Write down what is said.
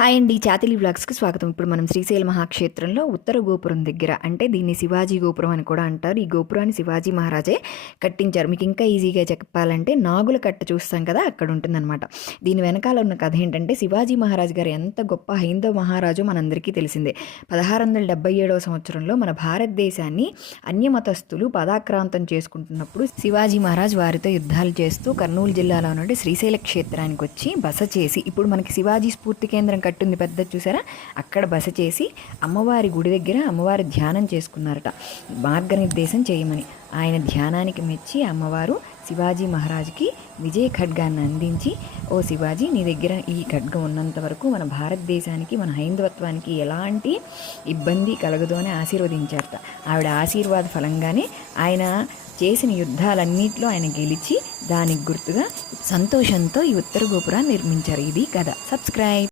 Hi అండి, చాతిలి వ్లాగ్స్కి స్వాగతం. ఇప్పుడు మనం శ్రీశైల మహాక్షేత్రంలో ఉత్తర గోపురం దగ్గర, అంటే దీన్ని శివాజీ గోపురం అని కూడా అంటారు. ఈ గోపురాన్ని శివాజీ మహారాజే కట్టించారు. మీకు ఇంకా ఈజీగా చెప్పాలంటే నాగుల కట్ట చూస్తాం కదా, అక్కడ ఉంటుందన్నమాట. దీని వెనకాల ఉన్న కథ ఏంటంటే, శివాజీ మహారాజు గారు ఎంత గొప్ప హైందవ మహారాజు మనందరికీ తెలిసిందే. 1677వ సంవత్సరంలో మన భారతదేశాన్ని అన్యమతస్థులు పదాక్రాంతం చేసుకుంటున్నప్పుడు శివాజీ మహారాజ్ వారితో యుద్ధాలు చేస్తూ కర్నూలు జిల్లాలో నుండి శ్రీశైల క్షేత్రానికి వచ్చి బస చేసి, ఇప్పుడు మనకి శివాజీ స్ఫూర్తి కేంద్రం కట్టుంది పెద్ద చూసారా, అక్కడ బస చేసి అమ్మవారి గుడి దగ్గర అమ్మవారి ధ్యానం చేసుకున్నారట, మార్గనిర్దేశం చేయమని. ఆయన ధ్యానానికి మెచ్చి అమ్మవారు శివాజీ మహారాజుకి విజయ ఖడ్గాన్ని అందించి, ఓ శివాజీ, నీ దగ్గర ఈ ఖడ్గం ఉన్నంత వరకు మన భారతదేశానికి, మన హైందవత్వానికి ఎలాంటి ఇబ్బంది కలగదు అని ఆశీర్వదించారట. ఆవిడ ఆశీర్వాద ఫలంగానే ఆయన చేసిన యుద్ధాలన్నింటిలో ఆయన గెలిచి దానికి గుర్తుగా సంతోషంతో ఈ ఉత్తర గోపురాన్ని నిర్మించారు. ఇది కథ. సబ్స్క్రైబ్.